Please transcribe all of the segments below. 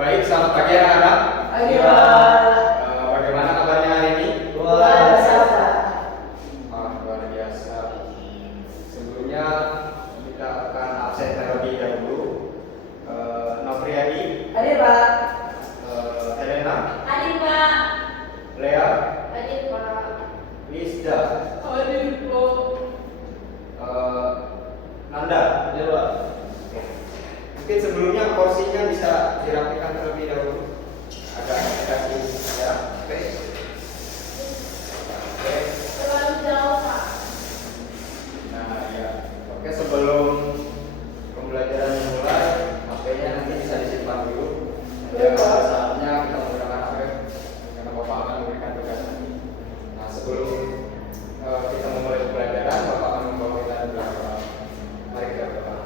Baik, selamat pagi anak-anak. Pagi, Pak. Bagaimana kabarnya hari ini? Luar biasa. Luar biasa. Sebelumnya kita akan absen terlebih dahulu. Novriadi, Hadir, Pak. Helena, Hadir, Pak. Lea, Hadir, Pak. Lisda, Hadir, Pak. Nanda. Hadir, Pak. Mungkin sebelumnya porsinya bisa dirapikan terlebih dahulu. Agak dikasih ya. Oke. Terlalu jauh, Pak. Nah ya. Oke, sebelum pembelajaran dimulai, HP-nya nanti bisa disimpan dulu. Nanti pada saatnya kita menggunakan HP karena Bapak akan memberikan tugas nanti. Nah, sebelum kita memulai pembelajaran, Bapak akan membawa kita beberapa. Mari kita berdoa.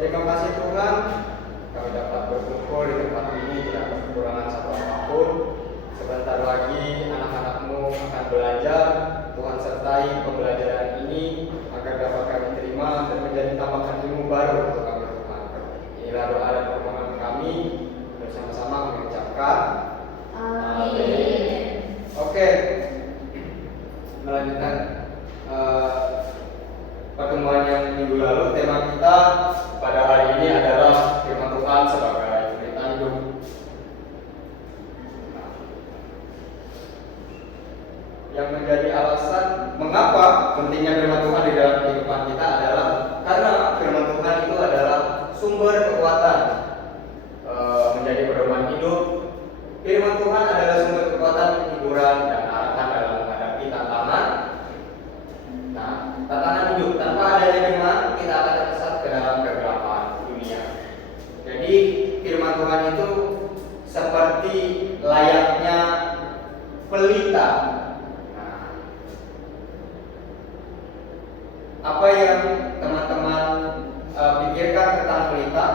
Terima kasih Tuhan, kami dapat berkumpul di tempat ini tidak kekurangan satu apapun. Sebentar lagi anak-anak-Mu akan belajar. Tuhan sertai pembelajaran ini agar dapat kami terima dan menjadi tambahan ilmu baru untuk kami Tuhan. Inilah doa dan permohonan kami, bersama-sama kami ucapkan. Amin. Oke, melanjutkan pertemuan yang minggu lalu. Tema kita pada hari ini adalah firman Tuhan sebagai berita hidup. Yang menjadi alasan mengapa pentingnya firman Tuhan di dalam kehidupan kita adalah karena firman Tuhan itu adalah sumber kekuatan menjadi pedoman hidup. Firman Tuhan adalah sumber kekuatan, hiburan, dan arahan dalam menghadapi tantangan. Nah, tantangan hidup tanpa adanya firman, kita akan tersesat ke dalam kegelapan dunia. Jadi firman Tuhan itu seperti layaknya pelita. Nah, apa yang teman-teman pikirkan tentang pelita?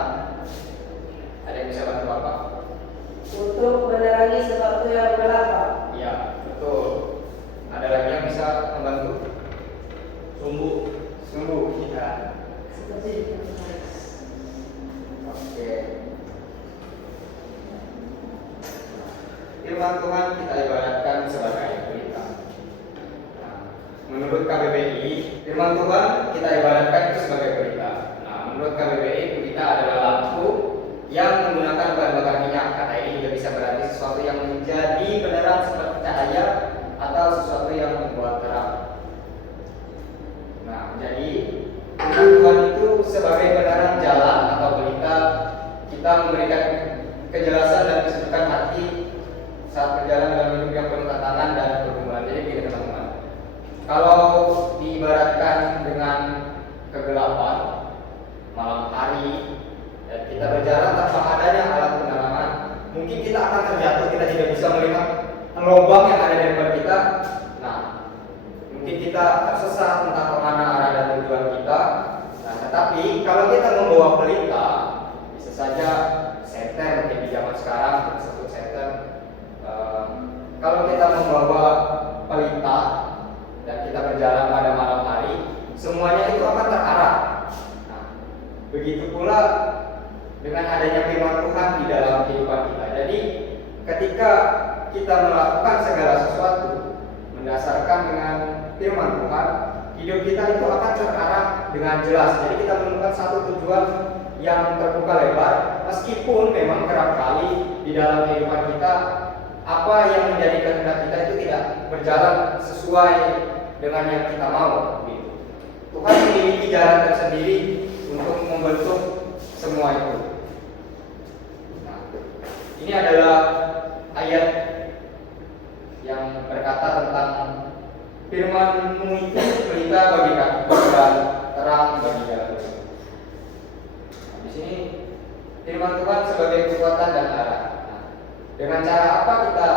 Ada yang bisa bantu Bapak? Untuk menerangi sesuatu yang gelap, Pak. Iya, betul. Ada lagi yang bisa membantu? Sumbu, ya. Seperti itu. Oke. Firman Tuhan kita ibaratkan sebagai pelita. Nah, menurut KBBI, firman Tuhan kita ibaratkan itu sebagai pelita. Nah, menurut KBBI, pelita adalah lampu yang menggunakan bahan bakar minyak. Kata ini juga bisa berarti sesuatu yang menjadi penerang seperti cahaya atau sesuatu yang membuat terang. Nah, jadi firman Tuhan itu sebagai penerang jalan atau pelita, kita memberikan kejelasan dan kesejukan hati saat berjalan dalam hidup yang penuh tantangan dan pergumulan. Jadi begini teman-teman, kalau diibaratkan dengan kegelapan malam hari dan kita berjalan tanpa adanya alat penerangan, mungkin kita akan terjatuh, kita tidak bisa melihat lubang yang ada di depan kita. Nah, mungkin kita tersesat entah kemana arah dan tujuan kita. Nah, tetapi kalau kita membawa pelita, bisa saja senter, mungkin di zaman sekarang disebut senter. Kalau kita membawa pelita dan kita berjalan pada malam hari, semuanya itu akan terarah. Nah, begitu pula dengan adanya firman Tuhan di dalam kehidupan kita. Jadi ketika kita melakukan segala sesuatu mendasarkan dengan firman Tuhan, hidup kita itu akan terarah dengan jelas. Jadi kita menemukan satu tujuan yang terbuka lebar, meskipun memang kerap kali di dalam kehidupan kita apa yang menjadi kehendak kita itu tidak berjalan sesuai dengan yang kita mau. Gitu. Tuhan memiliki jalan tersendiri untuk membentuk semua itu. Nah, ini adalah ayat yang berkata tentang firman-Mu itu pelita bagi kaki dan terang bagi jalanku. Nah, di sini firman Tuhan sebagai kekuatan dan arah. Nah, dengan cara apa kita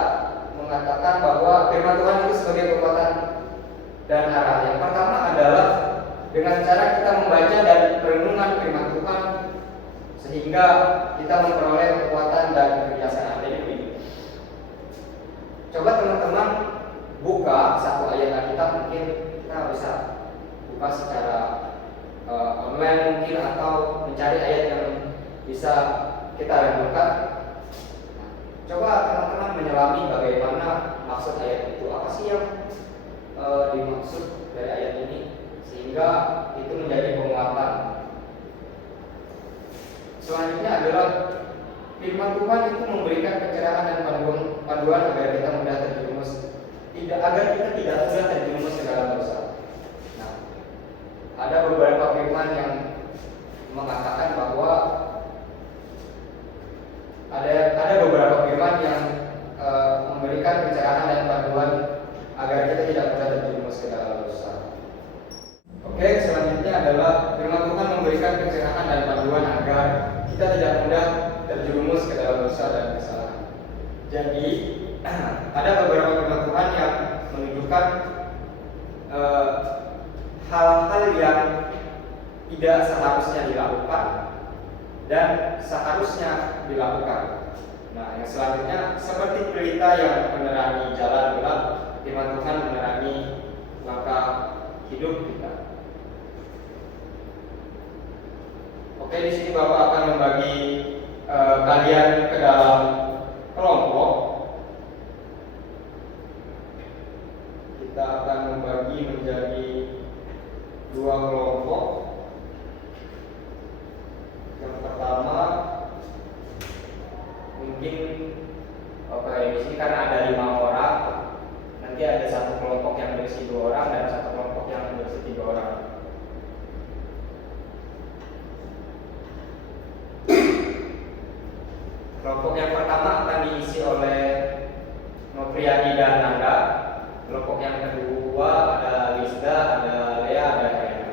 mengatakan bahwa firman Tuhan itu sebagai kekuatan dan arah? Yang pertama adalah dengan cara kita membaca dan perenungan firman Tuhan sehingga kita memperoleh kekuatan dan kebijaksanaan. Jadi begini. Coba teman-teman buka satu ayat Alkitab, mungkin kita bisa buka secara online mungkin, atau mencari ayat yang bisa kita renungkan. firman Tuhan itu memberikan pencerahan dan panduan agar kita mudah terjerumus, agar kita tidak mudah terjerumus ke dalam dosa. Nah, ada beberapa firman yang mengatakan bahwa ada beberapa firman yang memberikan pencerahan dan panduan agar kita tidak mudah terjerumus ke dalam dosa. Oke, selanjutnya adalah firman Tuhan memberikan pencerahan dan panduan agar kita tidak mudah terjerumus ke dalam dosa dan kesalahan. Jadi ada beberapa firman Tuhan yang menunjukkan hal-hal yang tidak seharusnya dilakukan dan seharusnya dilakukan. Nah, yang selanjutnya seperti pelita yang menerangi jalan gelap, firman Tuhan menerangi langkah hidup kita. Oke, di sini Bapak akan membagi kalian ke dalam kelompok. Kita akan membagi menjadi 2 kelompok. Yang pertama, mungkin di sini karena ada 5 orang, nanti ada satu kelompok yang berisi 2 orang dan satu kelompok yang berisi 3 orang. Kelompok yang pertama akan diisi oleh Nopriani dan Nanda. Kelompok yang kedua ada Lisda, ada Lea, ada Rena.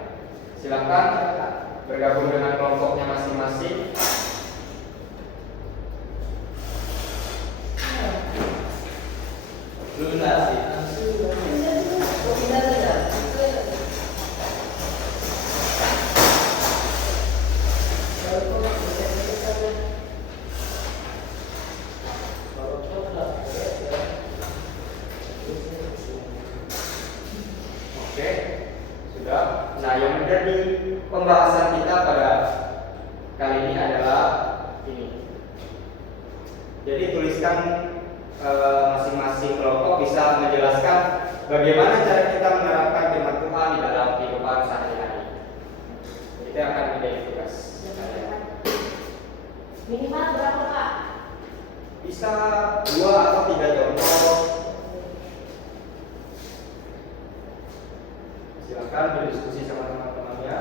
Silakan bergabung dengan kelompoknya masing-masing. Lunasi. Oke, sudah. Nah, yang menjadi pembahasan kita pada kali ini adalah ini. Jadi tuliskan masing-masing kelompok bisa menjelaskan bagaimana cara kita menerapkan firman Tuhan di dalam kehidupan sehari-hari. Itu akan menjadi tugas. Minimal berapa, Pak? Bisa 2 atau 3 contoh. Silakan berdiskusi sama teman-temannya.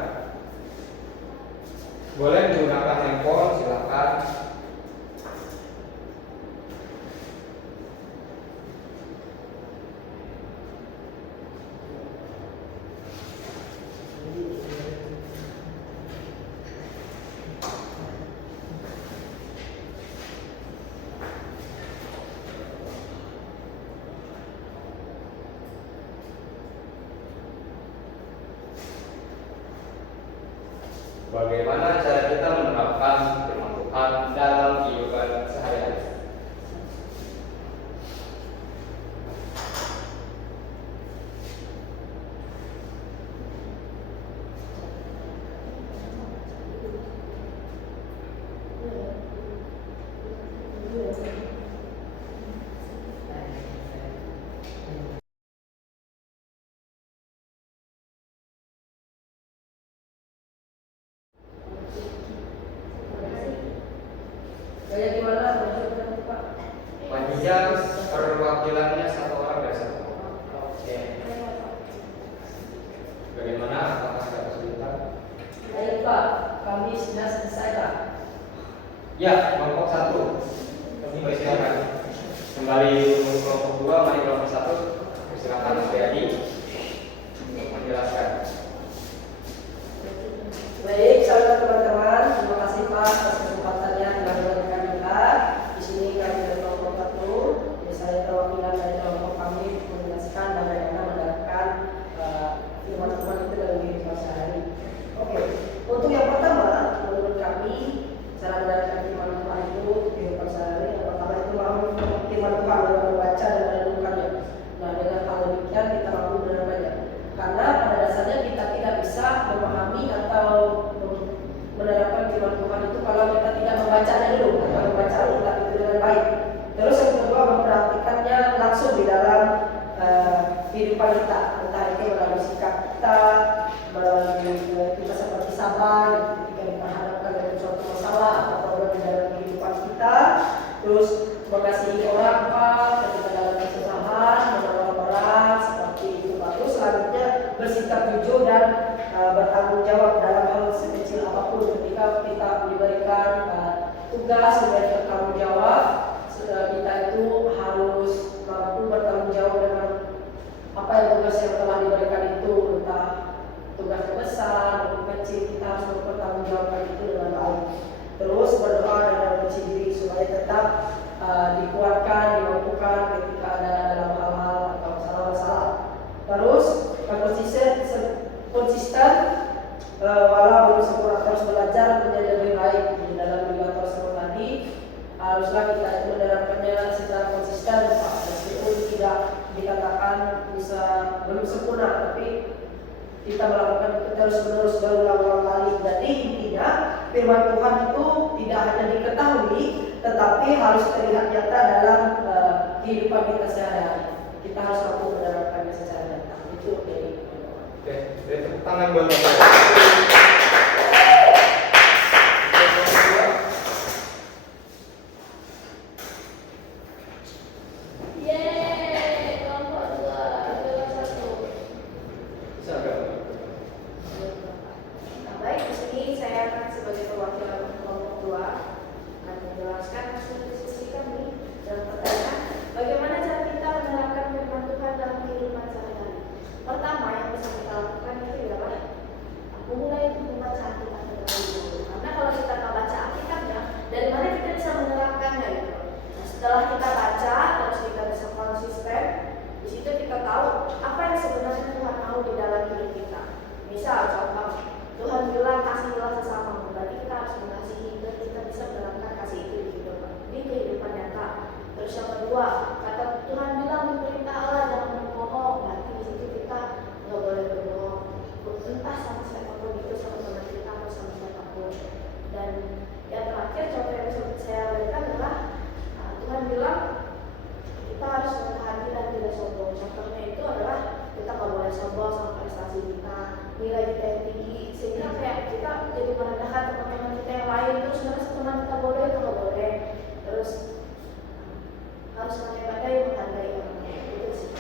Boleh menggunakan handphone, silakan. Bagaimana cara kita menerapkan firman Tuhan dalam kehidupan sehari-hari? Kayak gimana? Pak? Panitia perwakilannya 1 orang dari 1 orang. Oke. Bagaimana? Apakah ada kesulitan? Baik Pak, kami sudah selesai Pak. Ya, kelompok 1. Silakan. Kembali untuk kelompok 2, mari kelompok 1. Silakan Mas Riyadi untuk menjelaskan. Baik, saudara teman-teman, terima kasih Pak atas kesempatannya telah memberikan kita. Di sini kami dari kelompok 1, jadi saya perwakilan dari kelompok kami menjelaskan bagaimana menerapkan firman Tuhan itu dalam kehidupan sehari. Oke, untuk yang pertama, menurut kami cara menerapkan firman Tuhan itu kehidupan sehari. Yang pertama itu mau firman Tuhan dengan membaca dan merenungkannya. Nah, dengan hal demikian kita mampu menerimanya. Karena pada dasarnya kita tidak bisa memahami atau menerapkan firman Tuhan itu kalau kita tidak membacanya dulu atau membaca Alkitab itu dengan baik. Terus yang kedua, memperhatikannya langsung di dalam kehidupan kita, entah itu melalui sikap kita, melalui kita seperti sabar ketika diperhadapkan dengan suatu masalah atau problem di dalam kehidupan kita, terus mengasihi orang Pak ketika dalam kesusahan, menolong orang seperti itu Pak. Terus selanjutnya bersikap jujur dan bertanggung jawab dalam hal sekecil apapun. Ketika kita diberikan tugas sebagai bertanggung jawab, kita itu harus mampu bertanggung jawab dengan apa yang tugas yang telah diberikan itu, entah tugasnya besar maupun kecil, kita harus bertanggung jawabkan itu dengan baik. Terus berdoa dan membenci diri supaya tetap dikuatkan, dimampukan ketika ada dalam hal-hal atau masalah-masalah. Terus konsisten walau belum sempurna, terus belajar menjadi lebih baik di dalam bidang tersebut tadi. Haruslah kita itu menerapkannya secara konsisten Pak, meskipun tidak dikatakan bisa belum sempurna, tapi kita melakukan itu terus-menerus berulang-ulang kali. Jadi intinya firman Tuhan itu tidak hanya diketahui, tetapi harus terlihat nyata dalam kehidupan kita sehari-hari. Kita harus mampu menerapkannya secara nyata. Itu dari Oke, tepuk tangan buat Bapak. Yeay, kelompok 2, kelompok 1. Bisa enggak? Nah, baik, di sini saya akan sebagai perwakilan kelompok 2 akan menjelaskan hasil diskusi kami dalam pertanyaan bagaimana cara kita menerapkan firman Tuhan dalam kehidupan sehari-hari. Pertama yang bisa kita lakukan itu adalah mulai membaca Alkitab terlebih dahulu. Karena kalau kita nggak baca Alkitabnya, dari mana kita bisa menerapkannya gitu. Nah, setelah kita baca, terus kita bisa konsisten. Di situ kita tahu apa yang sebenarnya Tuhan mau di dalam hidup kita. Misal contoh, Tuhan bilang kasihilah sesamamu, berarti kita harus mengasihi dan kita bisa menerapkan kasih itu di kehidupan nyata. Terus yang kedua, kata Tuhan bilang memerintah Allah jangan berbohong, berarti di situ kita nggak boleh berbohong. Entah sama siapapun itu, sama teman kita atau sama siapapun. Dan yang terakhir contoh yang saya berikan adalah Tuhan bilang kita harus rendah hati dan tidak sombong. Contohnya itu adalah kita nggak boleh sombong sama prestasi kita, nilai kita yang tinggi, sehingga kayak kita jadi merendahkan teman-teman kita yang lain. Terus merasa teman kita boleh itu nggak boleh. Terus harus pandai-pandai menghargai orang lain. Itu sih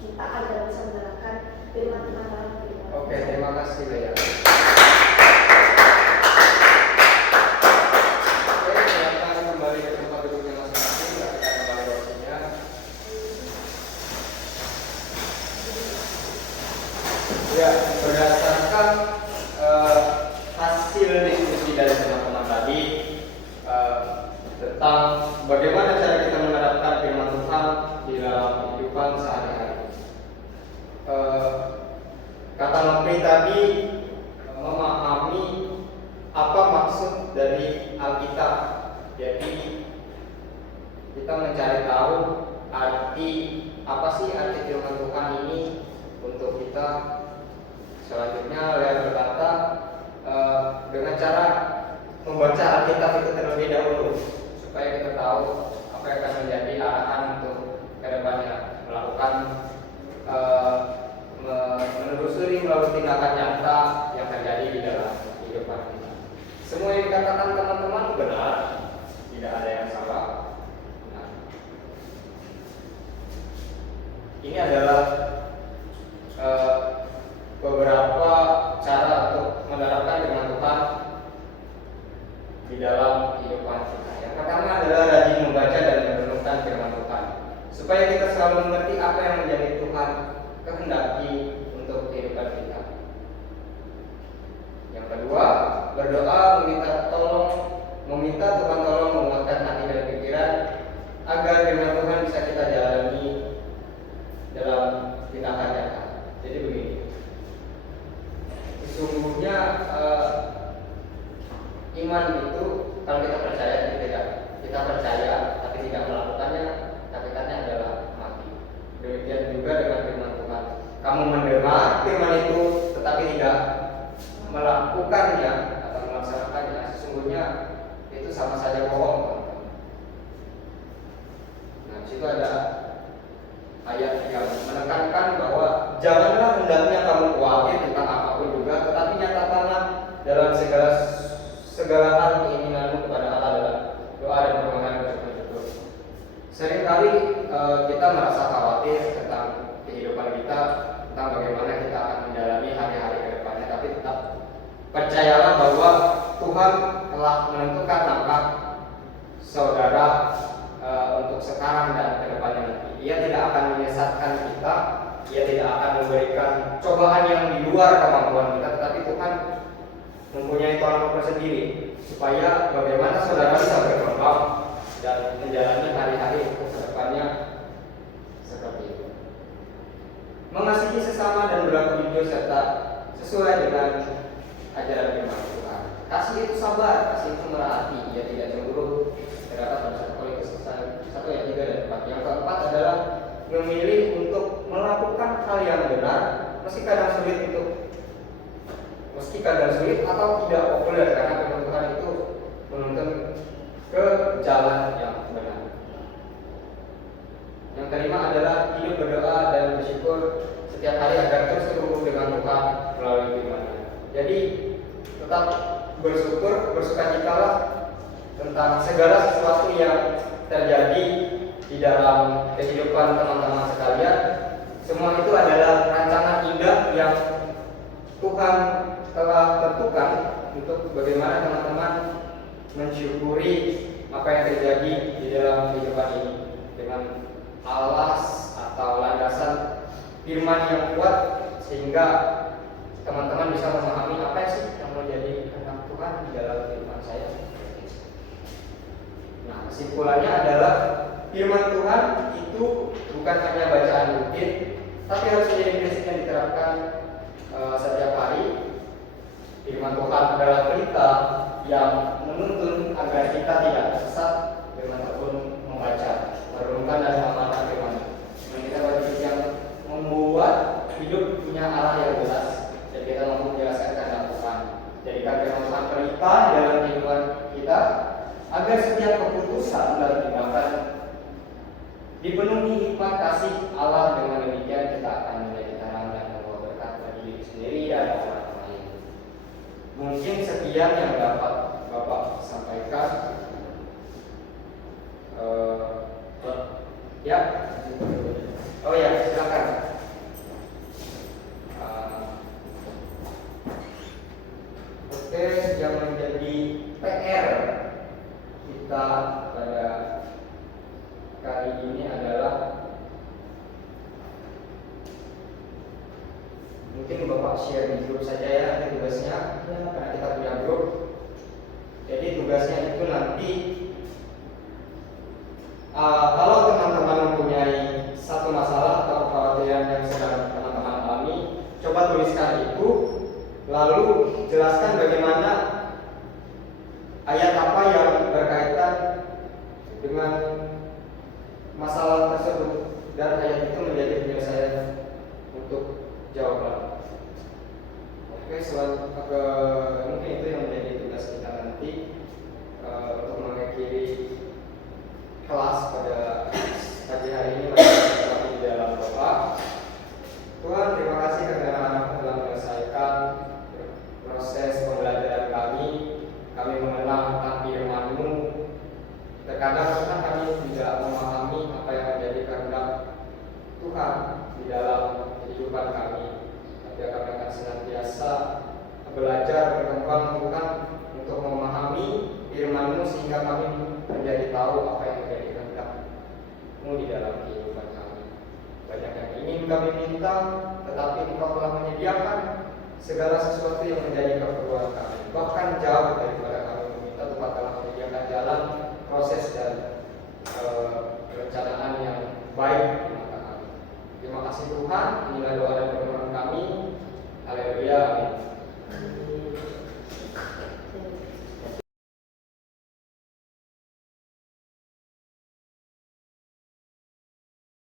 kita agar bisa menerapkan firman Tuhan dalam kehidupan. Oke, terima kasih Lea. Oke, silakan kembali ke tempat duduknya masing-masing. Kita kembali waktunya. Ya, berdasarkan hasil diskusi dari teman-teman tadi tentang bagaimana cara kita menerapkan firman Tuhan di dalam kehidupan sehari-hari. Kata Menteri tadi memahami apa maksud dari Alkitab. Jadi kita mencari tahu arti apa sih arti firman Tuhan ini untuk kita. Selanjutnya Lea berkata dengan cara membaca Alkitab itu terlebih dahulu supaya kita tahu apa yang akan menjadi arahan untuk kedepannya melakukan menelusuri melalui tindakan nyata yang terjadi di dalam kehidupan kita. Semua yang dikatakan teman-teman benar, tidak ada yang salah. Nah, ini adalah beberapa cara untuk menerapkan firman Tuhan di dalam kehidupan kita. Yang pertama adalah rajin membaca dan merenungkan firman Tuhan, supaya kita selalu mengerti apa yang menjadi Tuhan kehendaki untuk kehidupan kita. Yang kedua, berdoa meminta Tuhan tolong menguatkan hati dan pikiran agar firman Tuhan bisa kita jalani dalam tindakan nyata. Jadi begini, sesungguhnya iman itu kalau kita percaya kita percaya tapi tidak melakukannya, hakikatnya adalah mati. Demikian juga dengan firman Tuhan. Kamu mendengar firman itu tetapi tidak melakukannya atau melaksanakannya, sesungguhnya itu sama saja bohong. Nah, di situ ada ayat yang menekankan bahwa janganlah hendaknya kamu khawatir tentang apapun juga, tetapi nyatakanlah dalam segala hal keinginanmu kepada Allah dalam doa dan merasa khawatir tentang kehidupan kita, tentang bagaimana kita akan menjalani hari-hari ke depannya, tapi tetap percayalah bahwa Tuhan telah menentukan langkah saudara untuk sekarang dan ke depannya nanti. Ia tidak akan menyesatkan kita, Ia tidak akan memberikan cobaan yang di luar kemampuan kita, tetapi Tuhan mempunyai tolak ukur sendiri supaya bagaimana saudara bisa berkembang dan menjalani hari-hari ke depannya seperti itu. Mengasihi sesama dan berlaku jujur serta sesuai dengan ajaran firman Tuhan. Kasih itu sabar, kasih itu merhati, ia tidak cemburu. Terdapat dalam 1 Korintus 1 ayat 3 dan 4. Yang keempat adalah memilih untuk melakukan hal yang benar meski kadang sulit atau tidak populer, karena firman Tuhan itu menuntun ke jalan yang benar. Yang kelima adalah hidup berdoa dan bersyukur setiap hari agar terus terhubung dengan Tuhan melalui firman-Nya. Jadi tetap bersyukur, bersukacitalah tentang segala sesuatu yang terjadi di dalam kehidupan teman-teman sekalian. Semua itu adalah rancangan indah yang Tuhan telah tentukan untuk bagaimana teman-teman mensyukuri apa yang terjadi di dalam kehidupan ini dengan alas atau landasan firman yang kuat, sehingga teman-teman bisa memahami apa sih yang menjadi kehendak Tuhan di dalam kehidupan saya. Nah, kesimpulannya adalah firman Tuhan itu bukan hanya bacaan rutin, tapi harus menjadi prinsip yang diterapkan setiap hari. Firman Tuhan adalah berita yang menuntun agar kita tidak tersesat dengan tekun membaca, merenungkan dan mengamalkan firman. Kita wajib yang membuat hidup punya arah yang jelas, dan kita mampu menjelaskan kehendak Tuhan. Jadikan firman Tuhan berita dalam kehidupan kita, agar setiap keputusan dan tindakan dipenuhi hikmat kasih Allah. Dengan demikian kita akan menjadi terang dan membawa berkat bagi diri sendiri dan orang lain. Mungkin sekian yang dapat Bapak sampaikan. Ya, oh ya, silakan. Oke, yang menjadi PR kita pada kali ini adalah mungkin Bapak share di grup saja ya, nanti tugasnya, karena kita punya grup. Jadi tugasnya itu nanti kalau teman-teman mempunyai satu masalah atau kekhawatiran yang sedang teman-teman alami, coba tuliskan itu, lalu jelaskan bagaimana ayat apa yang berkaitan dengan masalah tersebut, dan ayat itu menjadi penyelesaian untuk jawaban. Oke, mungkin itu yang menjadi tugas kita nanti untuk mengakhiri kelas pada pagi hari ini. Mari di dalam doa. Tuhan, terima kasih karena anak-anak telah menyelesaikan proses pembelajaran kami. Kami mengenal tentang firman-Mu. Terkadang Tuhan kami tidak memahami apa yang menjadi kehendak Tuhan di dalam kehidupan kami, tapi kami akan senantiasa belajar berkembang Tuhan untuk memahami firman-Mu, sehingga kami menjadi tahu apa yang menjadi kehendak-Mu di dalam kehidupan kami. Banyak yang ingin kami minta, tetapi Engkau telah menyediakan segala sesuatu yang menjadi keperluan kami. Bahkan jauh daripada kami meminta, Tuhan telah menyediakan jalan, proses dan perencanaan yang baik di mata kami. Terima kasih Tuhan, inilah doa dan permohonan kami. Haleluya, amin.